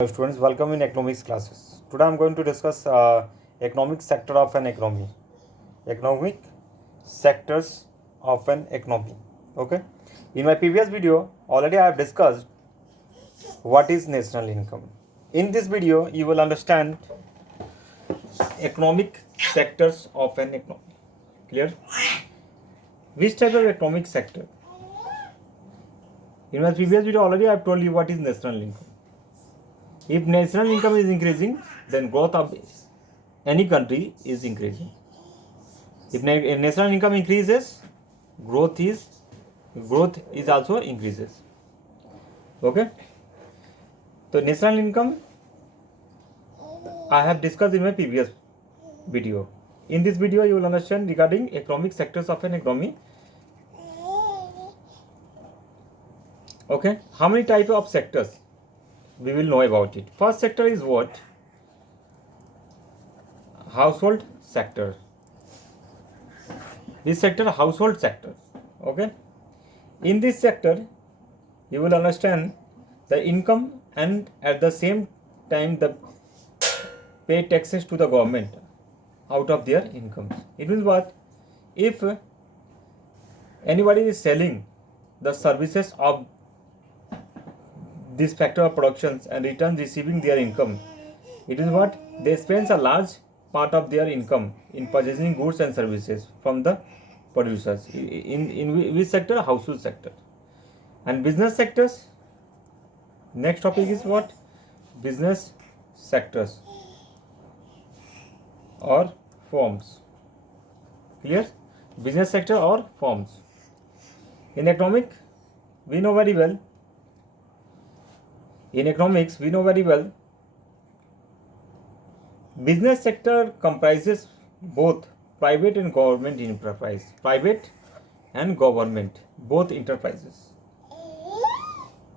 Hello students, welcome in economics classes. Today I am going to discuss economic sector of an economy. Economic sectors of an economy. Okay. In my previous video, already I have discussed what is national income. In this video, you will understand economic sectors of an economy. Clear? Which type of economic sector? In my previous video, already I have told you what is national income. If national income is increasing, then growth of any country is increasing. If national income increases, growth is also increases. Okay. So national income I have discussed in my previous video. In this video, you will understand regarding economic sectors of an economy. Okay. How many type of sectors? We will know about it. First sector is what? Household sector. This sector, household sector. Okay. In this sector, you will understand the income and at the same time the pay taxes to the government out of their incomes. It means what? If anybody is selling the services of this factor of productions and return receiving their income, it is what? They spend a large part of their income in purchasing goods and services from the producers. In which sector? Household sector. And business sectors, next topic is what? Business sectors or firms. Clear? Business sector or firms. In economics, we know very well, business sector comprises both private and government enterprise. Private and government, both enterprises.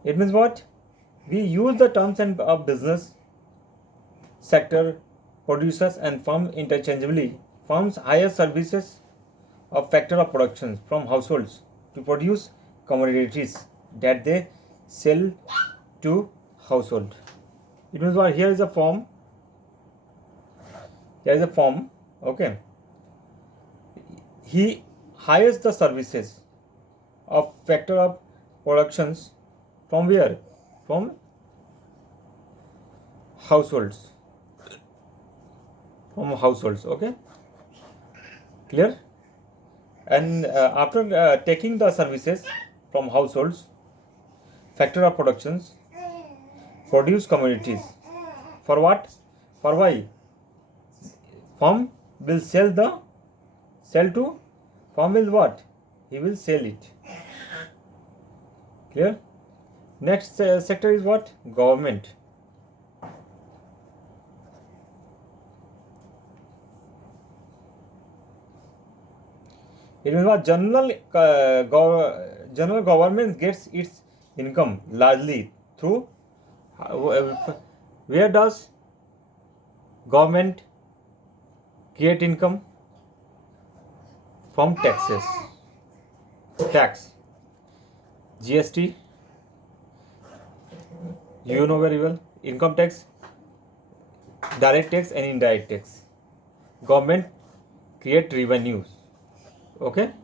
It means what? We use the terms of business sector, producers and firm interchangeably. Firms hire services of factor of production from households to produce commodities that they sell to household. It means what? Here is a firm. Okay. He hires the services of factor of productions from where? From households. Okay. Clear? And after taking the services from households, factor of productions produce commodities. For what? For why? Firm will sell to firm will what? He will sell it. Clear? Next sector is what? Government. It means what? General government gets its income largely through where does government create income? From taxes. Tax, GST, you know very well. Income tax, direct tax and indirect tax. Government create revenues. Okay.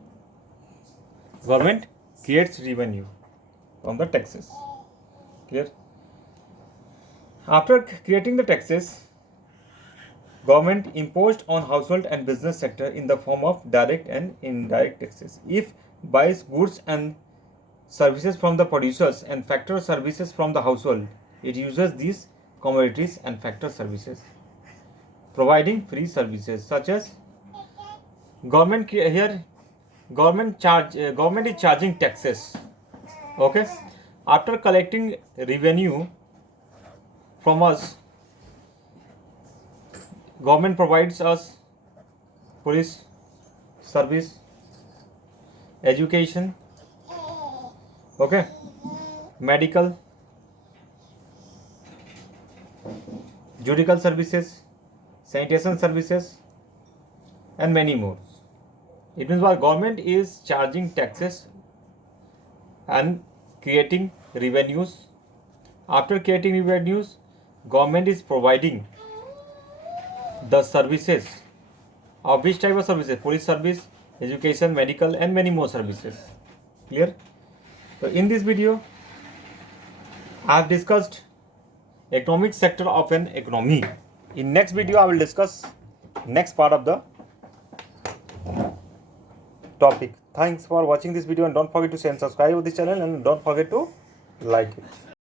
Government creates revenue from the taxes. Clear? After creating the taxes, government imposed on household and business sector in the form of direct and indirect taxes. If buys goods and services from the producers and factor services from the household, it uses these commodities and factor services, providing free services such as government is charging taxes. Okay. After collecting revenue from us, government provides us police service, education, okay, medical, judicial services, sanitation services, and many more. It means what? Government is charging taxes and creating revenues. After creating revenues, government is providing the services of which type of services? Police service, education, medical, and many more services. Clear? So in this video, I have discussed economic sector of an economy. In next video, I will discuss next part of the topic. Thanks for watching this video, and don't forget to share and subscribe to this channel, and don't forget to like it.